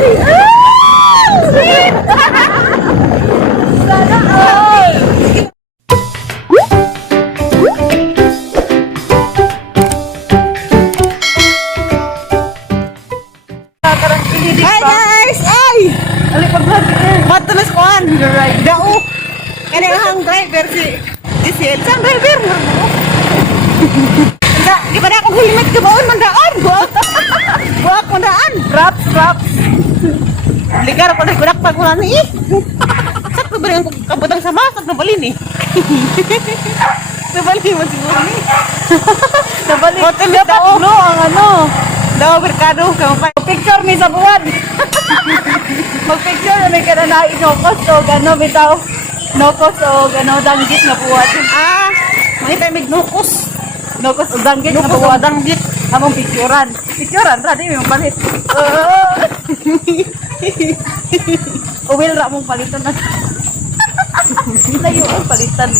Sweet! Sana all! Hi guys! Ay! Matulas ko an! Dao! Kaya ang driver si Giselle. Saan driver? Di ba na akong helmet ka baon? Mandaan! Buwak mandaan! Props! Ligar ko na gunak pa ko na eh! Sakto ba yung kabutang sama? Sakto balin eh! Nabali mo siguro eh! Nabali! Hotel na tatlo ang ano! Daw, merkado! Picture mi sa buwan! Mag-picture na may ka na inokos o gano'n bitaw. Nokos o gano'n danggit na buwan. May tayo may nokos. Nokos o danggit na buwan. Danggit. Among picturean. Picturean, radi may mapalit. Uwil ra mong palitan na. Layo ang palitan.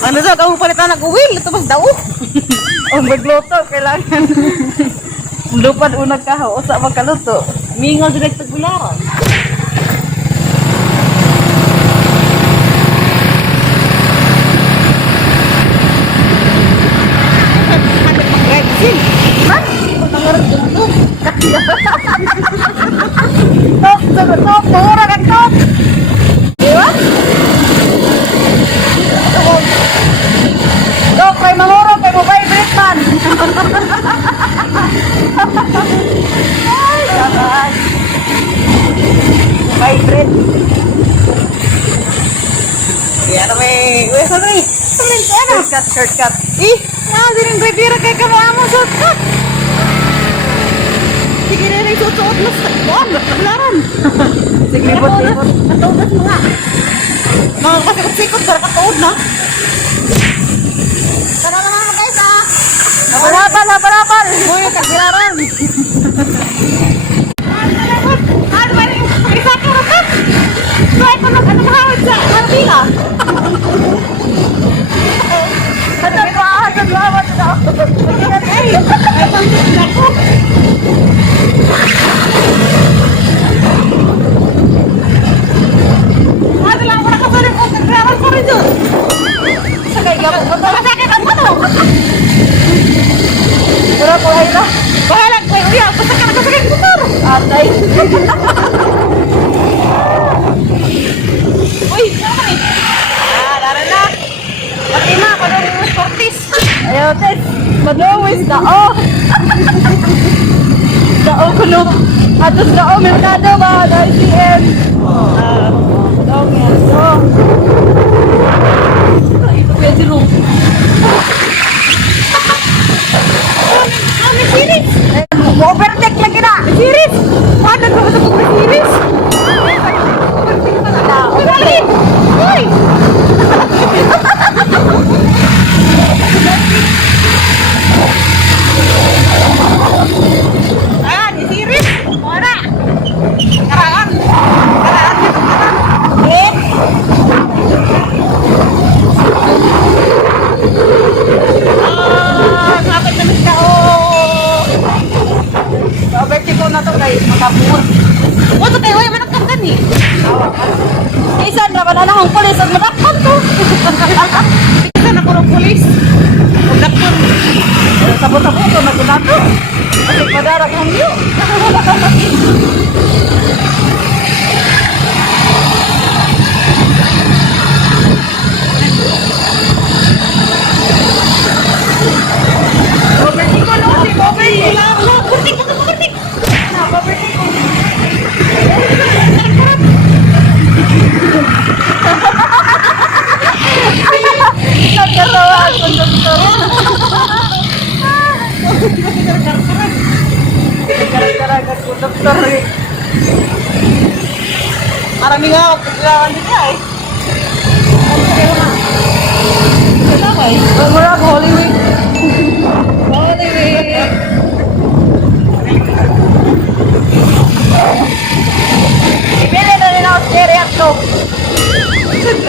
Ano sa kang palitan nag-uwil? Ito mas daw. Ang magluto, kailangan. Lupad unang kaho, usa magkaluto. Mingaw direct sa gularan. Top, mura kan top. Diba? Top, kay mamuro, kay mo vibrate man. Ay, sabay. Vibrate. Yan may, sorry. Shortcut. Diring bibira kay kamamo shortcut. Sige na rin susuot na sa buwan, naglaran. Sige, libot-libot. Katuodas mo nga. Mga pasikot-sikot, para katuod na. Tara na mga guys ah. Haparapal. Uy, kaglaran. Ano ba rin? Isa ka rapat. Try ko na ano mahawad sa Martila. Hatag lawat na. Ay, pangkit na ko. Ano lang, wala ka pa rin kung naglaran ko rin dyan. Sakay ka po. Masakit ang ano. Wala po ay na. Bahala ko ay uya. Basta ka nakasakit motor. Atay. Uy, saan ka eh? Laro na. Pati na, padawin mo sportis. Ayaw, Tes. Madawis na, oh. Dao kuno. Atos dao merkado ba na ICM. Dao nga. So. Ito pwede ro. Ano series? Overtake lagi na. Series. Ano ko sa series? Overtake na na. Overtake. Hoy. Di series. Mana? Karangan. Eh. Kapit na misda oh. Overtake ko na to guys, makabur. Wato tayo ay manaktan ni. Isa na ba na ang pulis at madakpan to. Isa na puro pulis. Magdakpan. Sabot-sabot to nagkunato. Kasi padarag ang iyo. Overtake ko no, si overtake lang. Overtake ko. Overtake ko. Nagkatawa ang konduktor. Gara-gara ang konduktor. Marami nga ako kailangan din niya eh. Ito ba eh? Mura ako, Holy Week. Holy Week. Ibili na rin ako scary ako.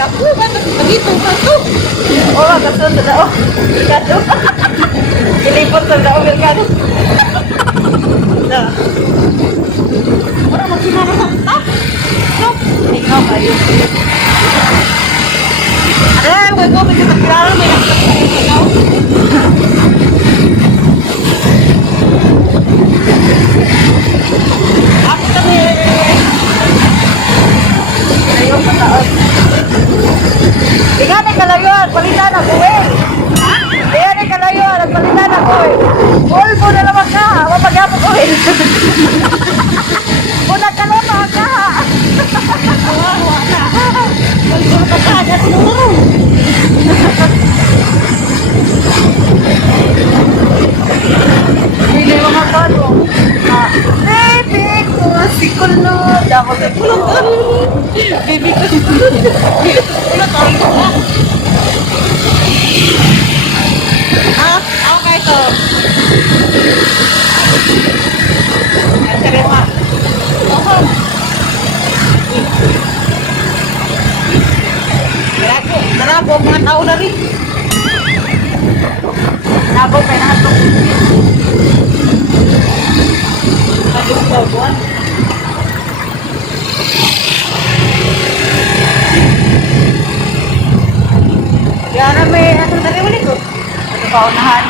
Ako, nagitong ka to. Oo, kasunod na ako. Merkado. Ilipot na ako, merkado. Una ka na ka. Kawawa na. Magpuro ka kagad siguro. Hindi mga kano. Baby ko, si kulot. Ako sa kulot. Baby ko, si kulot. Kulot, kulot. Ah, okay to. Terima. Oh. Narago mga tao na rin. Narago kayo na ito. Narago ka buwan. Yan na may ano na rin ulit ko. Ito pa unahan.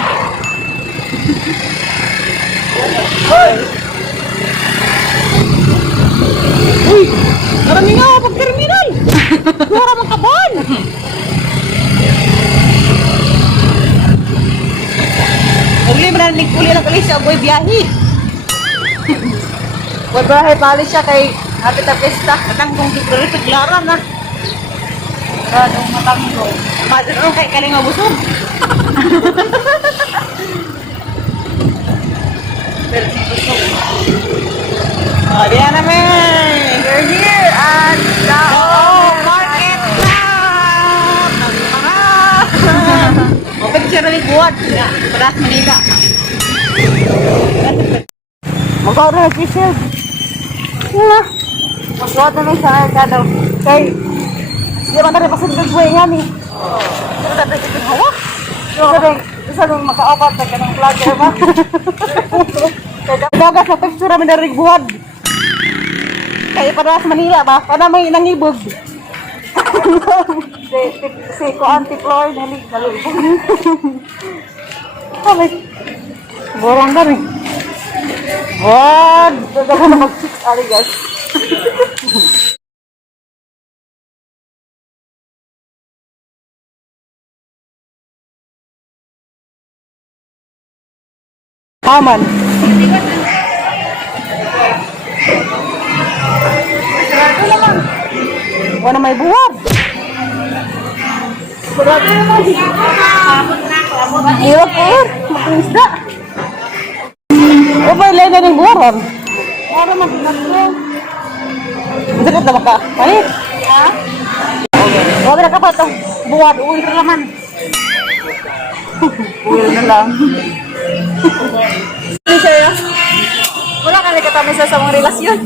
Hoy! Uy! Marami nga ako pag-terminal! Wala mang kaban! Uli mo na nagkuli ng kalis siya, boy biyahe. Boy biyahe pali siya kay hapit na pesta. Katang kong dipro rin paglaran na. Anong matang ko? Madroon kay kaling mabusog. Pero si busog. Oh, diyan namin! We're here at the Market Club! Open siya rin buwan. Paras Manila. Mag-order na t-shirt. Wala. Mag-order na sa arkado. Kay, hindi man tayo pasundog buhay nga ni. Pero tayo itong hawak. Isa rin maka-opat na kanang vlogger ba? Dagat sa picture namin na rin buwan. Kaya paras Manila ba? Para may nangibog. Si Auntie Floor nalibog. Kami. Borong na rin. Wad! Dagat na mag-6 ali guys. Aman. Sarado naman. Wala may buwag. Sarado naman. Hirap po. Makinisda. O ba, ilay na ng buwaran? Para makinaglo. Sakit na baka. Panik. Ha? Wala na ka pa itong buwad. Uwi na naman. Uwi na lang. Sir, wala ka nagkatami sa mga relasyon.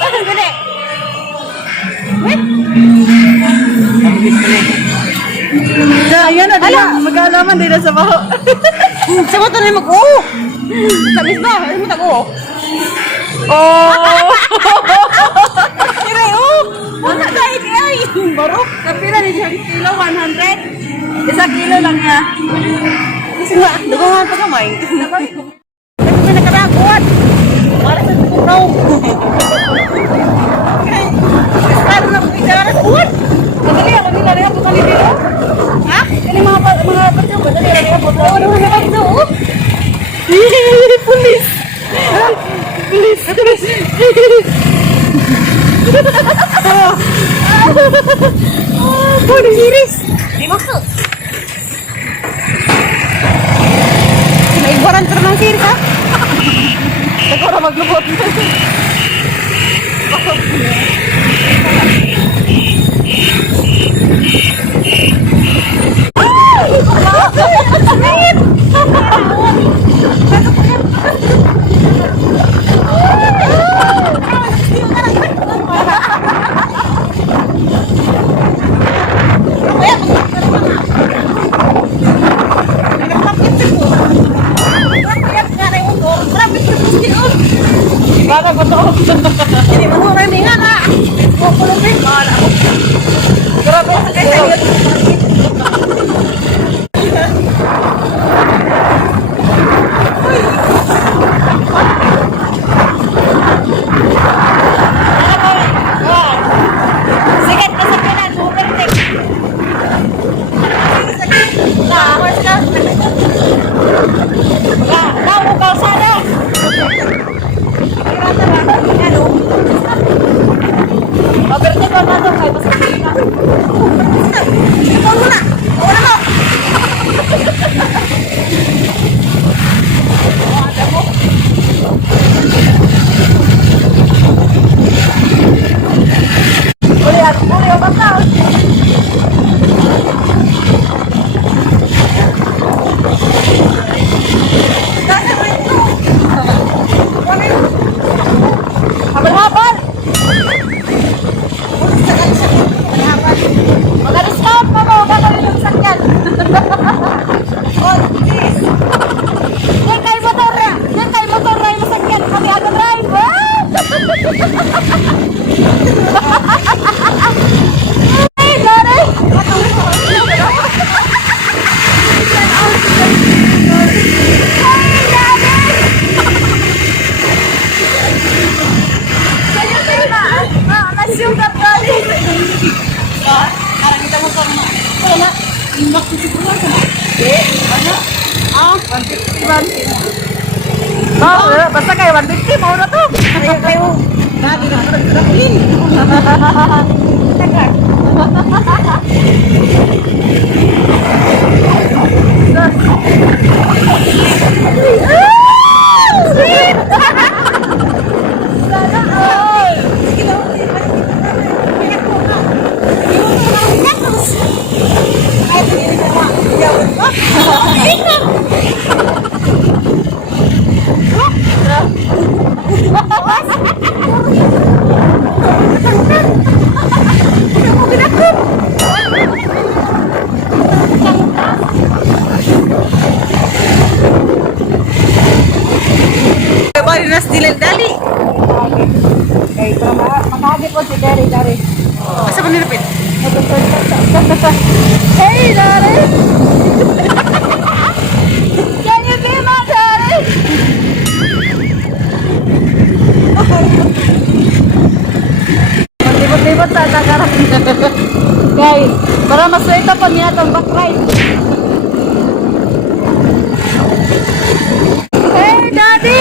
Ano gani? Wait. Ayan na, mag-aalaman din na sa baho. Sa mata na yung mag-oo. Tamis ba? Ano mo tag-oo? Oh! Kiray, oh! Wala tayo kay! Barok! Kapila ni siya kilo, 100. Isa kilo lang niya. Kasi nga, dugungan pa kamay. Kasi may nakadakuan. Para sa tunaw. Start na po isa na sa buwan. Madali ako nila rin ako kali dito. Ha? Kani mga pasyong, madali rin ako. Ano na ba ito? Pulis! Pulis! Pulis! Pulis! Iris! Di maksud. Naibaran ka ng sir ka? Siguro maglubot. Baka ba ito? Hindi manuray may nga na. Kukulupin. Bahala ako. Grabe sa kayo sa iyo. Sikat na sa pinan. Supertek. Naamars ka. Naamukal sa man. Basta kayo 150 mo na to. Kayo. Dati na ako nagtrakulin. Tagal. Sweet! Sana all! Barinas dilal-dali. Okay, pero makahagi po si Dari. Asa ba nilapit? Hey, Dari! Can you be my Dari? Libot-libot sa tagarap. Guys, para masweta pa niya itong backride. Hey, Daddy!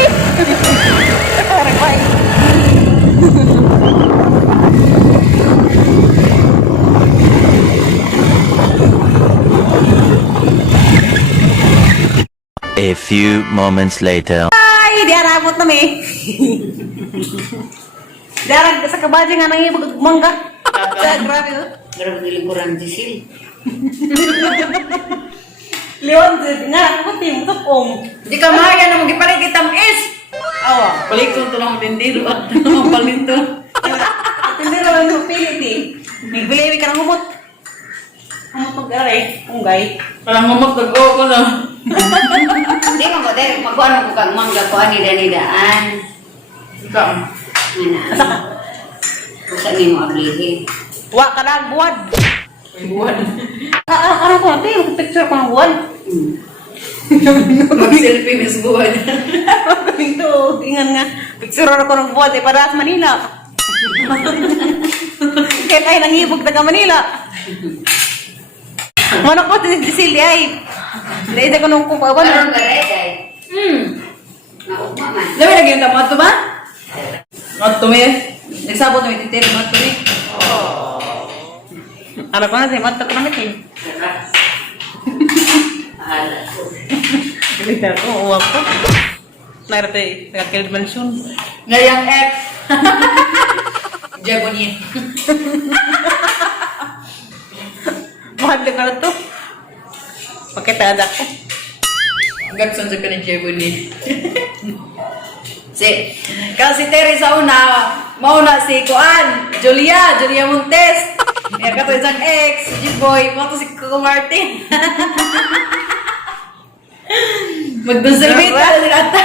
A few moments later. Ay, di arabot na mi. Darag sa kabaje nga nang ibig mangga. Grabe no. Grabe liburan di sil. Leon, nga ako tim tupong. Di ka maya na magipalig itam is. Awa. Balik ko to lang tindiro at palinto. Hindi naman yung pilit eh. Bibili ka ng humot. Humot mag-aray, unggay. Parang mamagtago ko na. Hindi mo ko, Dari. Magkuhan mo kang mangga ko, anida-nidaan. Ikaw. Nga. Kusa ni mo ablihin. Wa ka na buwan. Buwan. Ano ko ate, yung picture ko ng buwan. Mag-selfie miss buwan. Galing to, ingan nga. Picture ako ng buwan, eh, para sa Manila. Kaya tayo nangibog taga Manila. Manok ko, si Silya ay. Naisa ko nung kumpawan. Parang gareday. Naugma man. Labi lagi yung tamato ba? Mato mi. Nagsabot na may titiri mato mi. Ano ko na, si Mato ko na eh. Ahala ko. Galitan ko, uwag ko. Narate, nagkakilid mansyon. Ngayang ex. Jebo niya. Mahal ka na to. Pagkitada ko. Gatson sa kanang Jebo niya. Kasi Terry sa una, mauna si Kuan, Julia Montes. Kaya kato isang ex, si G-Boy, mo to si Coco Martin. Magdunsalbita, nilata.